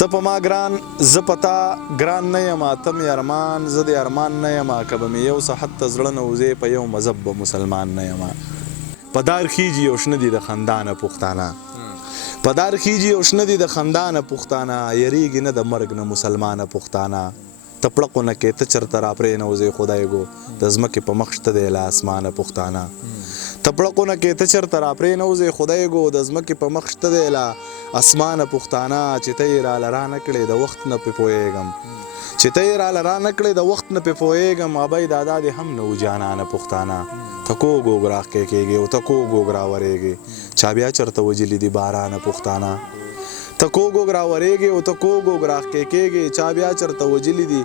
ته په ما ګران زه په تا ګران نه یم ته مې ارمان زه د ارمان نه یم که به مې یو صحت ته زړه نه وځې په یو مذهب به مسلمان نه یم په دار خیجي او شنه دي د خندانه پښتانه په دار خیجي او شنه دي د خندانه پښتانه یریږي نه د مرګ نه مسلمانه پښتانه ته پړقونه کې ته چرته را پرې نه وځې خدای ګو د ځمکې په مخ شته دی له اسمانه پښتانه ته پړقونه کې ته چرته را پرې نه وځې خدای ګو د ځمکې په مخ شته دی له اسمانه پښتانه چې ته یې راله رانه کړې د وخت نه پې پوهېږم چې ته یې راله رانه کړې د وخت نه پې پوهېږم ابۍ دادا دې هم نه و جانانه پښتانه ته کوږ اوږ راښکې کېږې او ته کوږ اوږ راورېږې چا بیا چرته وجلي دي بارانه پښتانه ته کوږ اوږ راورېږې او ته کوږ اوږ راښکې کېږې چا بیا چرته وجلي دي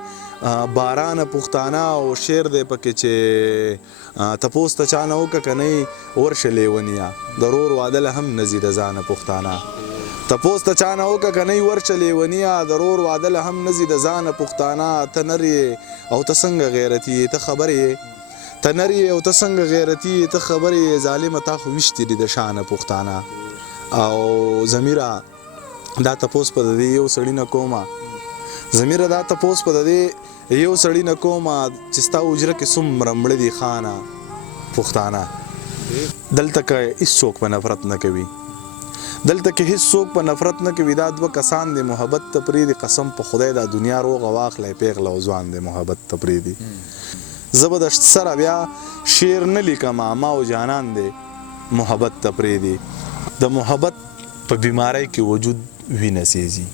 بارانه پښتانه او شعر دی پکې چې تپوس ته چا نه وکړه که نه ورشه لیونیه د رور واده له هم نه ځي د ځانه پښتانه تپوس ته چا نه وکړه که نه ورشه لیونیه د رور واده له هم نه ځي د ځانه پښتانه ته نر یې او ته څنګه غیرتي یې ته خبر یې ته نر یې او ته څنګه غیرتي یې ته خبر یې ظالمه تا خو ویشتې دي د شانه پښتانه او ضمیره دا تپوس په د دې یو سړي نه کومه ضمیره دا تپوس په د دې یو سړي نه کومه چې ستا اجره کې څومره مړه دي خانه پښتانه دلته که هېڅوک په نفرت نه کوي دلته کې هېڅوک په نفرت نه کوي دا دوه کسان دي محبت ته پرېږدي قسم په خدای دا دنیا روغه واخلی پیغله او ځوان دی محبت ته پرېږدي زه به د سره بیا شعر نه لیکم ما او جانان دی محبت ته پرېږدي د محبت په بیماری کې وجود وینه سیزي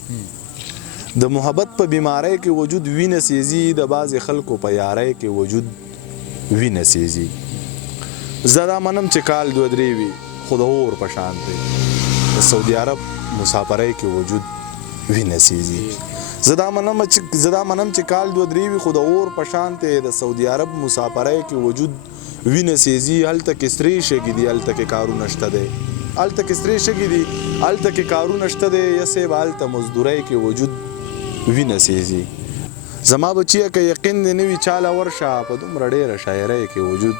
د محبت په بیماری کې وجود وینه سیزي د بعضې خلکو په یارۍ کې وجود وینه سیزي زه دا منم چې کال دوه درې وي خو د اور په شان دی د سعودي عرب مسافرۍ کې وجود وینه سیزي زه دا منم چې کال دوه درې وي خو د اور په شان دی د سعودي عرب مسافرۍ کې وجود وینه سیزي هلته کې سرې شګې دي هلته کې کارونه شته دی هلته کې سرې شګې دي هلته کې کارونه شته دی یسې به هلته مزدورۍ کې وجود وینه سیزي زما بچیه که یقین دې نه وي چاله ورشه په دومره ډېره شاعرۍ کې وجود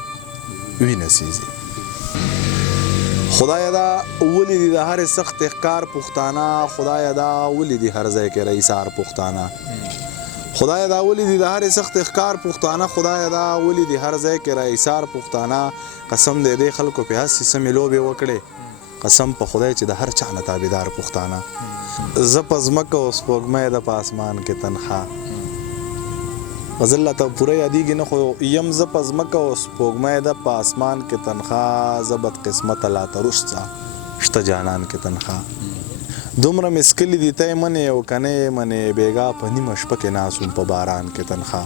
وینه سیزي خدایه دا ولې دي د هرې سخت ښکار پښتانه خدایه دا ولې دي هر ځای کې رئیسار پښتانه خدایه دا ولې دي د هرې سخت ښکار پښتانه خدایه دا ولې دي هر ځای کې رئیسار پښتانه قسم دې دې خلکو په هسې سمې لوبې وکړې قسم په خدای چې د هر چا نه تابعدار پښتانه زه په ځمکه او سپوږمۍ ده په اسمان کې تنخوا غزل ته پوره یادېږي نه خو یم زه په ځمکه او سپوږمۍ ده په اسمان کې تنخوا زه بدقسمته لا ترسته شته جانان کې تنخوا دومره مسکلي دي ته یې منې او که نه یې منې بېګا په نیمه شپه کې ناست وم په باران کې تنخوا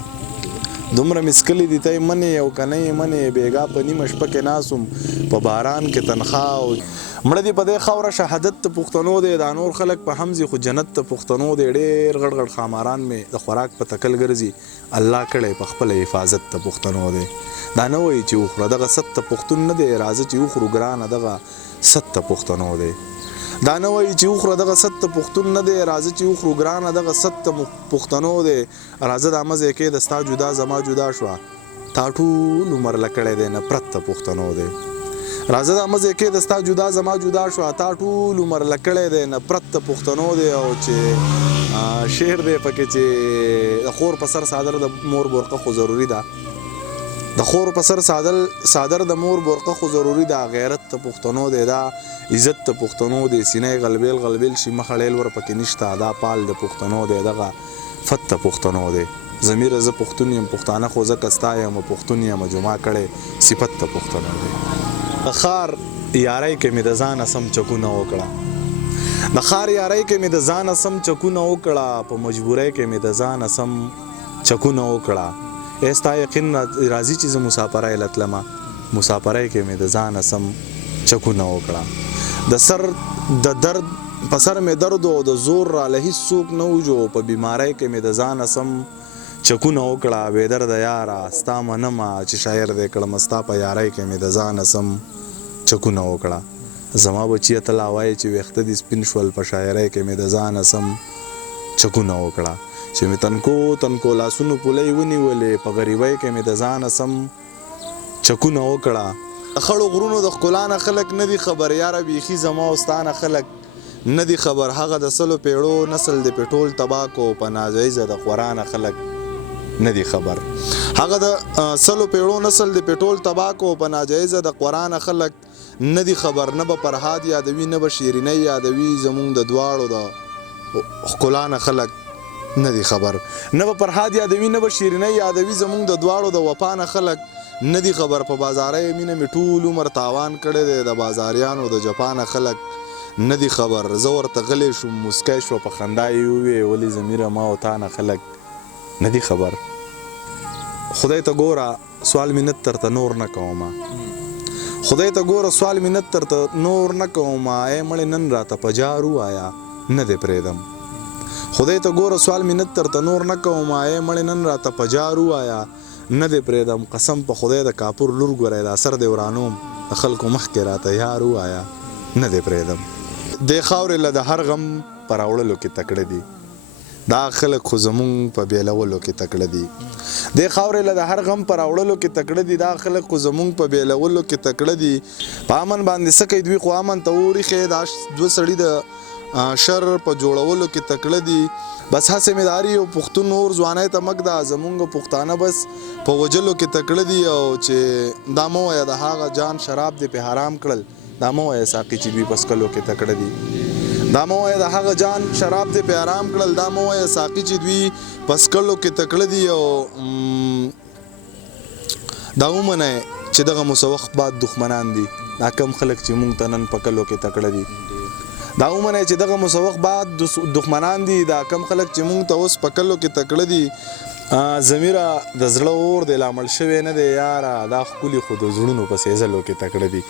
دومره مسکلي دي ته یې منې او که نه یې منې بېګا په نیمه شپه کې ناست وم په باران کې تنخوا مړه دې په دې خاوره شهادت ته پښتنو دی دا نور خلک په هم ځي خو جنت ته پښتنو دی ډېر غړ غړ خاماران مې د خوراک په تکل ګرځي الله کړی په خپله حفاظت ته پښتنو دی دا نه وایي چې وخوره دغه ست ته پښتون نه دی راځه چې وخورو ګرانه دغه ست ته پښتنو دی دا نه وایي چې وخوره دغه ست ته پښتون نه دی راځه چې وخورو ګرانه دغه ست ته پښتنو دی راځه دا مزې کې د ستا جدا زما جدا شوه تا ټول عمر لکړی دی نفرت ته پښتنو دی راځه دا مزې کې د ستا جدا زما جدا شوه تا ټول عمر لکړی دی نفرت ته پښتنو دی او چې شعر دی پکې چې د خور په سر صادر د مور برقه خو ضروري ده د خور په سر صادر د مور برقه خو ضروري ده غیرت ته پښتنو دی دا عزت ته پښتنو دی سینې غلبیل شي مخه ډیل ور پکې نشته دا پال د پښتنو دی دغه فت ته پښتنو دی ضمیره زه پښتون یم پښتانه خو ځکه ستا یم پښتون یم جمعه کړی صفت ته پښتنو دی د ښار یارۍ کې مې د ځانه سم چکونه وکړه د ښار یارۍ کې مې د ځانه سم چکونه وکړه په مجبورۍ کې مې د ځانه سم چکونه وکړه ای ستا یقین راځي چې زه مسافرۍ لتلمه مسافرۍ کې مې د ځانه سم چکونه وکړه د سر د درد په سر مې درد او د زور راله هېڅوک نه وجو په بیمارۍ کې مې د ځانه سم چکونه وکړه بې درده یاره ستا منمه چې شاعر دی کړم ستا په یارۍ کې مې د ځانه سم چکونه وکړه زما بچیه ته لا وایې چې ویښته دې سپین شول په شاعرۍ کې مې د ځانه سم چکونه وکړه چې مې تنکو لاسونو پولۍ ونیولې په غریبۍ کې مې د ځانه سم چکونه وکړه د خړو غرونو د ښکلا نه خلک نه دي خبر یاره بیخي زما او ستا نه خلک ندی خبر هغه د سلو پیړو نسل د پټول تباکو په ناجایزه د قرآن خلق ندی خبر هغه د سلو پیړو نسل د پټول تباکو په ناجایزه د قرآن خلق ندی خبر نه به فرهاد یادوي نه به شیرینی یادوي زمونږ د دواړو د ښکلانه خلق ندی خبر نه به فرهاد یادوي نه به شیرینی یادوي زمونږ د دواړو د وفانه خلق ندی خبر په بازارۍ مینه مې ټول عمر تاوان کړی دی د بازاریانو د جپانه خلق ندی خبر زه ورته غلی شوم مسکی شوه په خندا یې وویې ولې ضمیره ما او تا نه خلق ندی خبر خدای ته ګوره سوال منت درته نور نه کومه خدای ته ګوره سوال منت درته نور نه کومه ای مړې نن راته په جار ووایه نه دې پرېږدم خدای ته ګوره سوال منت درته نور نه کومه ای مړې نن راته په جار ووایه نه دې پرېږدم قسم په خدای د کاپور لور ګورئ دا سر دې ورانوم د خلکو مخکې راته یار ووایه نه دې پرېږدم دې خاورې له د هر غم په راوړلو کې تکړه دي دا خلک خو زمونږ په بیلولو کې تکړه دي دې خاورې له د هر غم په راوړلو کې تکړه دي دا خلک خو زمونږ په بیلولو کې تکړه دي په امن باندې څه کوي دوی خو امن ته وریښې دا دوه سړي د شر په جوړولو کې تکړه دي بس هڅې مې داري او پښتون نور ځوانۍ ته مږ ده زمونږ پښتانه بس په وجلو کې تکړه دي او چې دا مه وایه د هغه جان شراب دې پې حرام کړل دا مه وایه ساقي چې دوی په څکلو کې تکړه دي دا مه وایه د هغه جان شراب دې پې حرام کړل دا مه وایه ساقي چې دوی په څکلو کې تکړه دي او دا ومنئ چې دغه مسوخ بعد دښمنان دي دا کم خلک چې مونږ ته نن په کلو کې تکړه دي دا ومنئ چې دغه مسوخ بعد دښمنان دي دا کم خلک چې مونږ ته اوس په کلو کې تکړه دي ضمیره د زړه اور دی لامل شوی نه دی یاره دا ښکلي خو د زړونو په سیزلو کې تکړه دي